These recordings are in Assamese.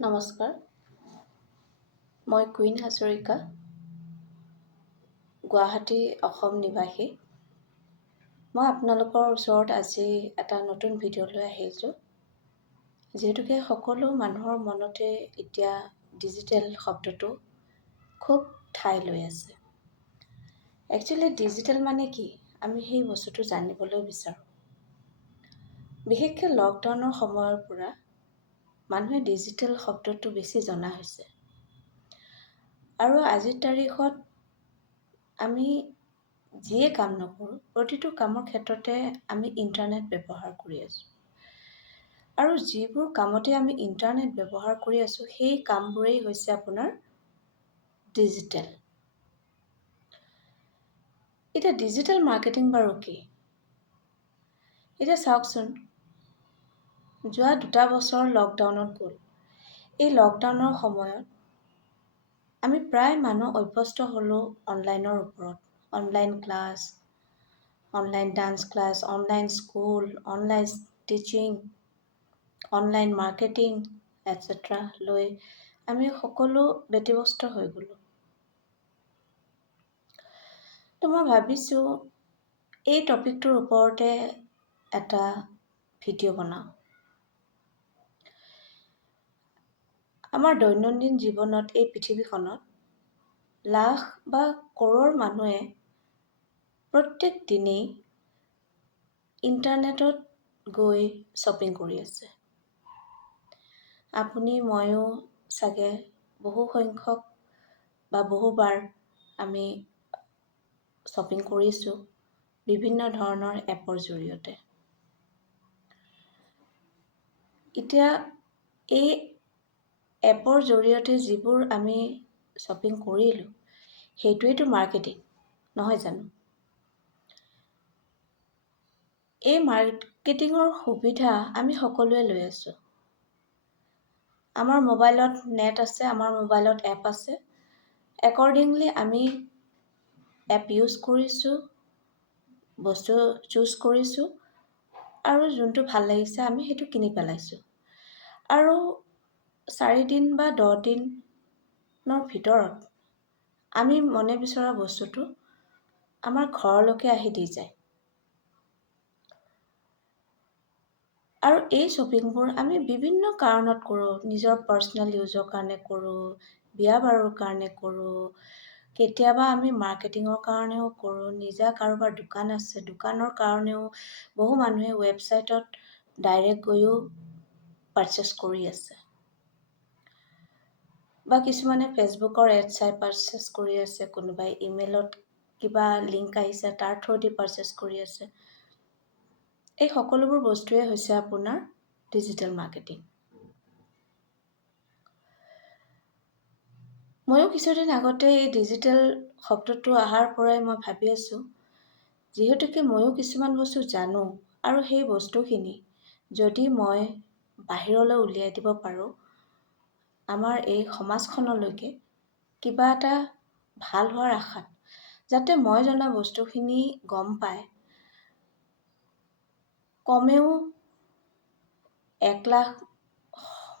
নমস্কাৰ, মই কুইন হাজৰিকা, গুৱাহাটী, অসম নিবাসী। মই আপোনালোকৰ ওচৰত আজি এটা নতুন ভিডিঅ' লৈ আহিছোঁ। যিহেতুকে সকলো মানুহৰ মনতে এতিয়া ডিজিটেল শব্দটো খুব ঠাই লৈ আছে। একচুৱেলি ডিজিটেল মানে কি? আমি সেই বস্তুটো জানিবলৈ বিচাৰোঁ। বিশেষকৈ লকডাউনৰ সময়ৰ পৰা মানুহে ডিজিটেল শব্দটো বেছি জনা হৈছে। আৰু আজিৰ তাৰিখত আমি যিয়ে কাম নকৰোঁ, প্ৰতিটো কামৰ ক্ষেত্ৰতে আমি ইণ্টাৰনেট ব্যৱহাৰ কৰি আছোঁ। আৰু যিবোৰ কামতে আমি ইণ্টাৰনেট ব্যৱহাৰ কৰি আছোঁ, সেই কামবোৰেই হৈছে আপোনাৰ ডিজিটেল। এতিয়া ডিজিটেল মাৰ্কেটিং বাৰু কি? এতিয়া চাওকচোন, যোৱা 2 বছৰ লকডাউনত গ'ল। এই লকডাউনৰ সময়ত আমি প্ৰায় মানুহ অভ্যস্ত হ'লোঁ অনলাইনৰ ওপৰত। Online class, online dance class, online school, online teaching, online marketing, etcetera লৈ আমি সকলো ব্যতিব্যস্ত হৈ গ'লোঁ। তো মই ভাবিছোঁ এই টপিকটোৰ ওপৰতে এটা ভিডিঅ' বনাওঁ। আমাৰ দৈনন্দিন জীৱনত এই পৃথিৱীখনত লাখ বা কৰোৰ মানুহে প্ৰত্যেক দিনেই ইণ্টাৰনেটত গৈ শ্বপিং কৰি আছে। আপুনি ময়ো চাগে বহু সংখ্যক বা বহুবাৰ আমি শ্বপিং কৰিছোঁ বিভিন্ন ধৰণৰ এপৰ জৰিয়তে। এতিয়া এই এপৰ জৰিয়তে যিবোৰ আমি শ্বপিং কৰিলোঁ, সেইটোৱেইতো মাৰ্কেটিং, নহয় জানো? এই মাৰ্কেটিঙৰ সুবিধা আমি সকলোৱে লৈ আছোঁ। আমাৰ মোবাইলত নেট আছে, আমাৰ মোবাইলত এপ আছে। একৰ্ডিংলি আমি এপ ইউজ কৰিছোঁ, বস্তু চুজ কৰিছোঁ, আৰু যোনটো ভাল লাগিছে আমি সেইটো কিনি পেলাইছোঁ। আৰু 4 দিন বা 10 দিনৰ ভিতৰত আমি মনে বিচৰা বস্তুটো আমাৰ ঘৰলৈকে আহি দি যায়। আৰু এই শ্বপিংবোৰ আমি বিভিন্ন কাৰণত কৰোঁ। নিজৰ পাৰ্চনেল ইউজৰ কাৰণে কৰোঁ, বিয়া বাৰুৰ কাৰণে কৰোঁ, কেতিয়াবা আমি মাৰ্কেটিঙৰ কাৰণেও কৰোঁ, নিজা কাৰোবাৰ দোকান আছে, দোকানৰ কাৰণেও বহু মানুহে ৱেবছাইটত ডাইৰেক্ট গৈও পাৰচেছ কৰি আছে। বা কিছুমানে ফেচবুকৰ এড চাই পাৰচেছ কৰি আছে, কোনোবাই ইমেইলত কিবা লিংক আহিছে তাৰ থ্ৰুদি পাৰচেছ কৰি আছে। এই সকলোবোৰ বস্তুৱে হৈছে আপোনাৰ ডিজিটেল মাৰ্কেটিং। ময়ো কিছুদিন আগতে এই ডিজিটেল শব্দটো অহাৰ পৰাই মই ভাবি আছোঁ, যিহেতুকে ময়ো কিছুমান বস্তু জানো আৰু সেই বস্তুখিনি যদি মই বাহিৰলৈ উলিয়াই দিব পাৰোঁ, আমাৰ এই সমাজখনলৈকে কিবা এটা ভাল হোৱাৰ আশাত, যাতে মই জনা বস্তুখিনি গম পায় কমেও 1 লাখ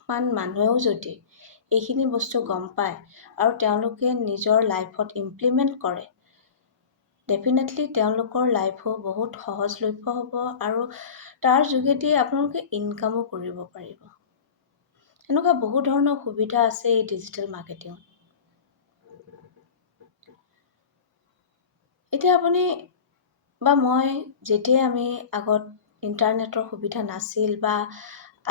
মান মানুহেও যদি এইখিনি বস্তু গম পায় আৰু তেওঁলোকে নিজৰ লাইফত ইমপ্লিমেণ্ট কৰে, ডেফিনেটলি তেওঁলোকৰ লাইফো বহুত সহজলভ্য হ'ব আৰু তাৰ যোগেদি আপোনালোকে ইনকামো কৰিব পাৰিব। এনেকুৱা বহু ধৰণৰ সুবিধা আছে এই ডিজিটেল মাৰ্কেটিঙত। এতিয়া আপুনি বা মই যেতিয়াই আমি আগত ইণ্টাৰনেটৰ সুবিধা নাছিল বা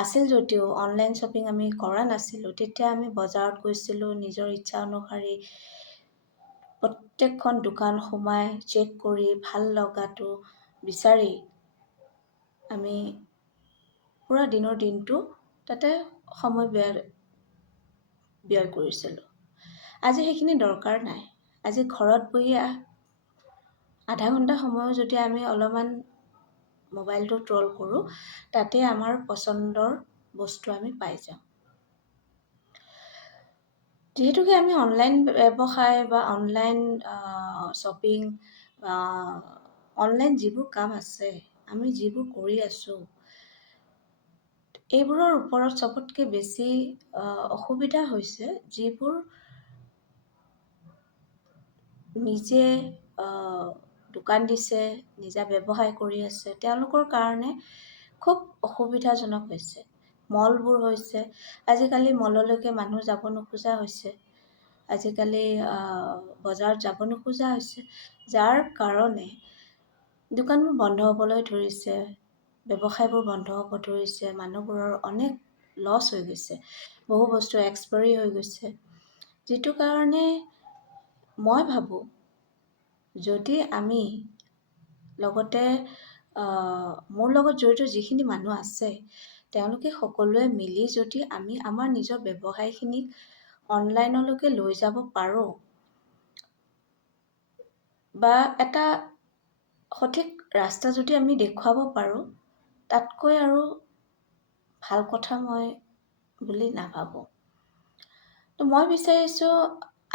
আছিল যদিও অনলাইন শ্বপিং আমি কৰা নাছিলোঁ, তেতিয়া আমি বজাৰত গৈছিলোঁ নিজৰ ইচ্ছা অনুসৰি প্ৰত্যেকখন দোকান সোমাই চেক কৰি ভাল লগাটো বিচাৰি আমি পুৰা দিনটো তাতে সময় ব্যয় কৰিছিলোঁ। আজি সেইখিনি দৰকাৰ নাই। আজি ঘৰত বহি আধা ঘণ্টা সময়ো যদি আমি অলপমান মোবাইলটো ট্ৰল কৰোঁ, তাতে আমাৰ পচন্দৰ বস্তু আমি পাই যাওঁ। যিহেতুকে আমি অনলাইন ব্যৱসায় বা অনলাইন শ্বপিং বা অনলাইন যিবোৰ কাম আছে, আমি যিবোৰ কৰি আছোঁ, এইবোৰৰ ওপৰত চবতকৈ বেছি অসুবিধা হৈছে যিবোৰ নিজে দোকান দিছে, নিজা ব্যৱসায় কৰি আছে, তেওঁলোকৰ কাৰণে খুব অসুবিধাজনক হৈছে। মলবোৰ হৈছে, আজিকালি মললৈকে মানুহ যাব নোখোজা হৈছে, আজিকালি বজাৰত যাব নোখোজা হৈছে, যাৰ কাৰণে দোকানবোৰ বন্ধ হ'বলৈ ধৰিছে, ব্যৱসায়বোৰ বন্ধ হ'ব ধৰিছে, মানুহবোৰৰ অনেক লছ হৈ গৈছে, বহু বস্তু এক্সপায়াৰী হৈ গৈছে, যিটো কাৰণে মই ভাবোঁ যদি আমি লগতে মোৰ লগত জড়িত যিখিনি মানুহ আছে তেওঁলোকে সকলোৱে মিলি যদি আমি আমাৰ নিজৰ ব্যৱসায়খিনিক অনলাইনলৈকে লৈ যাব পাৰোঁ বা এটা সঠিক ৰাস্তা যদি আমি দেখুৱাব পাৰোঁ, তাতকৈ আৰু ভাল কথা মই বুলি নাভাবোঁ। তো মই বিচাৰিছোঁ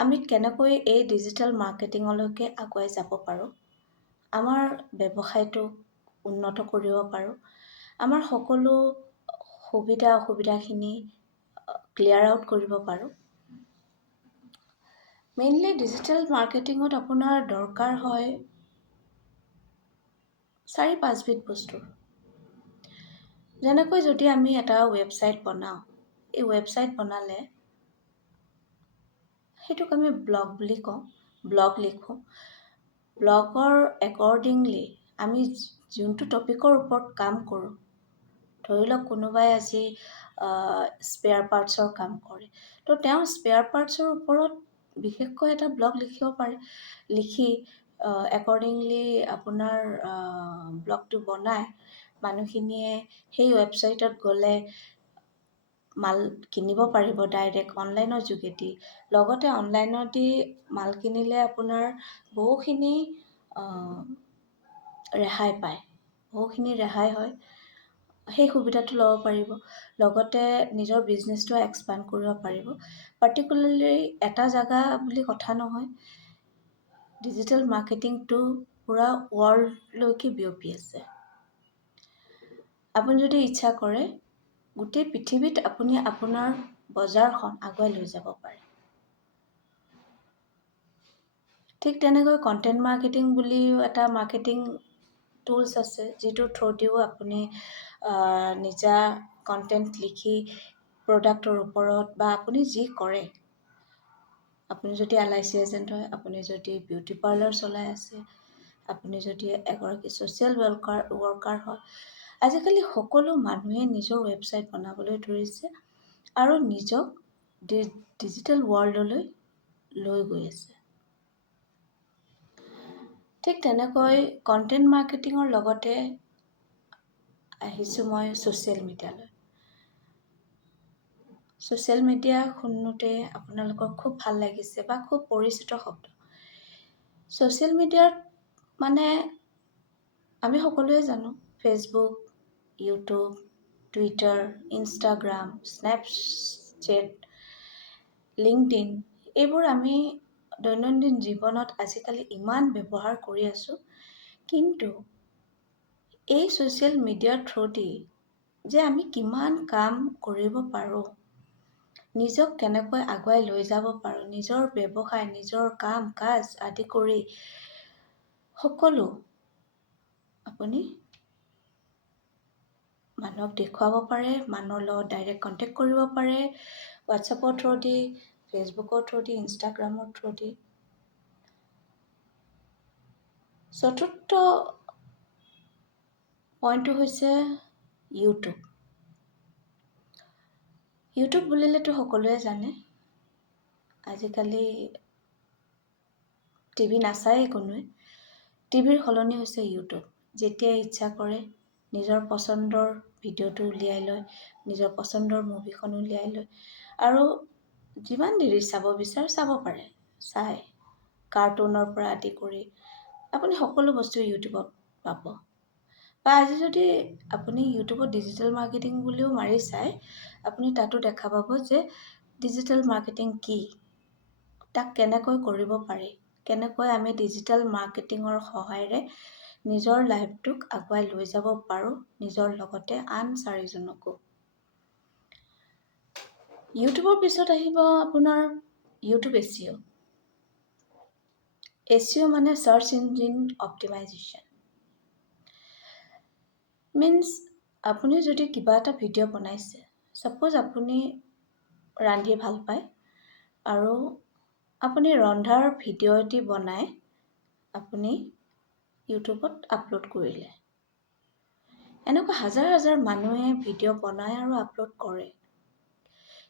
আমি কেনেকৈ এই ডিজিটেল মাৰ্কেটিঙলৈকে আগুৱাই যাব পাৰোঁ, আমাৰ ব্যৱসায়টোক উন্নত কৰিব পাৰোঁ, আমাৰ সকলো সুবিধা অসুবিধাখিনি ক্লিয়াৰ আউট কৰিব পাৰোঁ। মেইনলি ডিজিটেল মাৰ্কেটিঙত আপোনাৰ দৰকাৰ হয় 4-5বিধ বস্তু। যেনেকৈ যদি আমি এটা ৱেবছাইট বনাওঁ, এই ৱেবছাইট বনালে সেইটোক আমি ব্লগ বুলি কওঁ, ব্লগ লিখোঁ। ব্লগৰ একৰ্ডিংলি আমি যোনটো টপিকৰ ওপৰত কাম কৰোঁ, ধৰি লওক কোনোবাই আজি স্পেয়াৰ পাৰ্টছৰ কাম কৰে, তো তেওঁ স্পেয়াৰ পাৰ্টছৰ ওপৰত বিশেষকৈ এটা ব্লগ লিখিব পাৰে, লিখি একৰ্ডিংলি আপোনাৰ ব্লগটো বনাই মানুহখিনিয়ে সেই ৱেবছাইটত গ'লে মাল কিনিব পাৰিব ডাইৰেক্ট অনলাইনৰ যোগেদি। লগতে অনলাইনত মাল কিনিলে আপোনাৰ বহুখিনি ৰেহাই পায়, বহুখিনি ৰেহাই হয়, সেই সুবিধাটো ল'ব পাৰিব। লগতে নিজৰ বিজনেছটো এক্সপাণ্ড কৰিব পাৰিব। পাৰ্টিকুলাৰলি এটা জেগা বুলি কথা নহয়, ডিজিটেল মাৰ্কেটিংটো পূৰা ৱৰ্ল্ডলৈকে বিয়পি আছে। আপুনি যদি ইচ্ছা কৰে গোটেই পৃথিৱীত আপুনি আপোনাৰ বজাৰখন আগুৱাই লৈ যাব পাৰে। ঠিক তেনেকৈ কণ্টেণ্ট মাৰ্কেটিং বুলিও এটা মাৰ্কেটিং টুলছ আছে, যিটোৰ থ্ৰুদিও আপুনি নিজা কণ্টেণ্ট লিখি প্ৰডাক্টৰ ওপৰত বা আপুনি যি কৰে, আপুনি যদি LIC এজেণ্ট হয়, আপুনি যদি বিউটি পাৰ্লাৰ চলাই আছে, আপুনি যদি এগৰাকী ছ'চিয়েল ৱৰ্কাৰ হয়, আজিকালি সকলো মানুহে নিজৰ ৱেবছাইট বনাবলৈ ধৰিছে আৰু নিজক ডিজিটেল ৱৰ্ল্ডলৈ লৈ গৈ আছে। ঠিক তেনেকৈ কণ্টেণ্ট মাৰ্কেটিঙৰ লগতে আহিছোঁ মই ছ'চিয়েল মিডিয়ালৈ। ছ'চিয়েল মিডিয়া শুনোতে আপোনালোকৰ খুব ভাল লাগিছে বা খুব পৰিচিত শব্দ। ছ'চিয়েল মিডিয়াত মানে আমি সকলোৱে জানো Facebook, YouTube, Twitter, Instagram, Snapchat, LinkedIn, এইবোৰ আমি দৈনন্দিন জীৱনত আজিকালি ইমান ব্যৱহাৰ কৰি আছোঁ, কিন্তু এই ছ'চিয়েল মিডিয়াৰ থ্ৰুদি যে আমি কিমান কাম কৰিব পাৰোঁ, নিজক কেনেকৈ আগুৱাই লৈ যাব পাৰোঁ, নিজৰ ব্যৱসায়, নিজৰ কাম কাজ আদি কৰি সকলো আপুনি মানুহক দেখুৱাব পাৰে, মানুহৰ লগত ডাইৰেক্ট কণ্টেক্ট কৰিব পাৰে, হোৱাটছএপৰ থ্ৰুদি, ফেচবুকৰ থ্ৰুদি, ইনষ্টাগ্ৰামৰ থ্ৰুদি। চতুৰ্থ পইণ্টটো হৈছে ইউটিউব। ইউটিউব বুলিলেতো সকলোৱে জানে, আজিকালি টিভি নাচায়েই কোনোৱে, টিভিৰ সলনি হৈছে ইউটিউব। যেতিয়াই ইচ্ছা কৰে নিজৰ পচন্দৰ ভিডিঅ'টো উলিয়াই লয়, নিজৰ পচন্দৰ মুভিখন উলিয়াই লয় আৰু যিমান দেৰি চাব বিচাৰে চাব পাৰে। চাই কাৰ্টুনৰ পৰা আদি কৰি আপুনি সকলো বস্তু ইউটিউবত পাব। বা আজি যদি আপুনি ইউটিউবত ডিজিটেল মাৰ্কেটিং বুলিও মাৰি চায়, আপুনি তাতো দেখা পাব যে ডিজিটেল মাৰ্কেটিং কি, তাক কেনেকৈ কৰিব পাৰি, কেনেকৈ আমি ডিজিটেল মাৰ্কেটিঙৰ সহায়েৰে নিজৰ লাইফটোক আগুৱাই লৈ যাব পাৰোঁ, নিজৰ লগতে আন 4জনকো। ইউটিউবৰ পিছত আহিব আপোনাৰ ইউটিউব এচিঅ'। এচিঅ' মানে চাৰ্চ ইঞ্জিন অপটিমাইজেশ্যন। মিনছ আপুনি যদি কিবা এটা ভিডিঅ' বনাইছে, ছাপ'জ আপুনি ৰান্ধি ভাল পায় আৰু আপুনি ৰন্ধাৰ ভিডিঅ' এটি বনাই আপুনি ইউটিউবত আপলোড কৰিলে। এনেকুৱা হাজাৰ হাজাৰ মানুহে ভিডিঅ' বনায় আৰু আপলোড কৰে।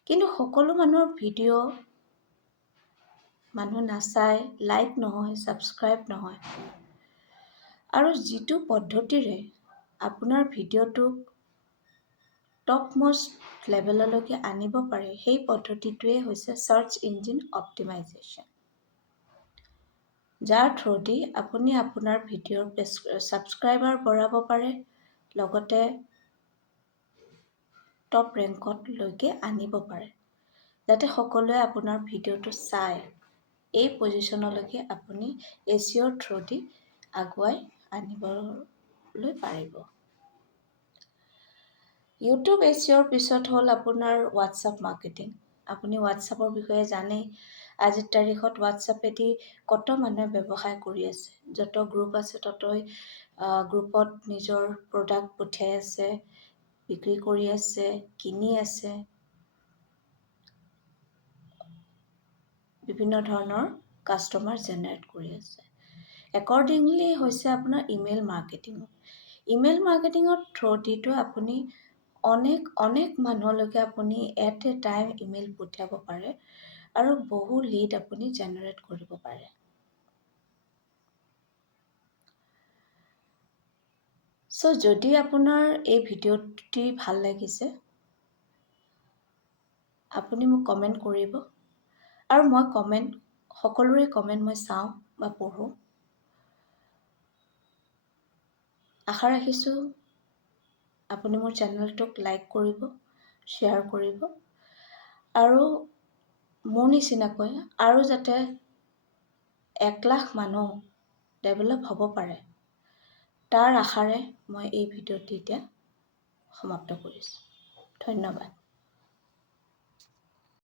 কিন্তু সকলো মানুহৰ ভিডিঅ' মানুহ নাচায়, লাইক নহয়, ছাবস্ক্ৰাইব নহয়। আৰু যিটো পদ্ধতিৰে আপোনাৰ ভিডিঅ'টোক টপ মষ্ট লেভেললৈকে আনিব পাৰে, সেই পদ্ধতিটোৱে হৈছে চাৰ্চ ইঞ্জিন অপটিমাইজেশ্যন। যাৰ থ্ৰুদি আপুনি আপোনাৰ ভিডিঅ'ৰ ছাবস্ক্ৰাইবাৰ বঢ়াব পাৰে, লগতে টপ ৰেংকতলৈকে আনিব পাৰে, যাতে সকলোৱে আপোনাৰ ভিডিঅ'টো চায়। এই পজিশ্যনলৈকে আপুনি এচিঅ'ৰ থ্ৰুদি আগুৱাই আনিবলৈ পাৰিব। ইউটিউব এচিঅ'ৰ পিছত হ'ল আপোনাৰ হোৱাটছআপ মাৰ্কেটিং। আপুনি হোৱাটছআপৰ বিষয়ে জানেই। আজিৰ তাৰিখত হোৱাটছআপেদি কত মানুহে ব্যৱসায় কৰি আছে। যত গ্ৰুপ আছে ততই গ্ৰুপত নিজৰ প্ৰডাক্ট পঠিয়াই আছে, বিক্ৰী কৰি আছে, কিনি আছে। বিভিন্ন ধৰণৰ কাষ্টমাৰ জেনেৰেট কৰি আছে। একৰ্ডিংলি হৈছে আপোনাৰ ইমেইল মাৰ্কেটিং। ইমেইল মাৰ্কেটিঙৰ থ্ৰুদিটো আপুনি অনেক মানুহলৈকে আপুনি এট এ টাইম ইমেইল পঠিয়াব পাৰে আৰু বহু লিড আপুনি জেনেৰেট কৰিব পাৰে। চ' যদি আপোনাৰ এই ভিডিঅ'টি ভাল লাগিছে, আপুনি মোক কমেণ্ট কৰিব আৰু মই সকলোৰে কমেণ্ট মই চাওঁ বা পঢ়োঁ। আশা ৰাখিছোঁ আপুনি মোৰ চেনেলটোক লাইক কৰিব, শ্বেয়াৰ কৰিব আৰু মোৰ নিচিনাকৈ আৰু যাতে 1,00,000 মানুহ ডেভেলপ হ'ব পাৰে, তাৰ আশাৰে মই এই ভিডিঅ'টি এতিয়া সমাপ্ত কৰিছোঁ। ধন্যবাদ।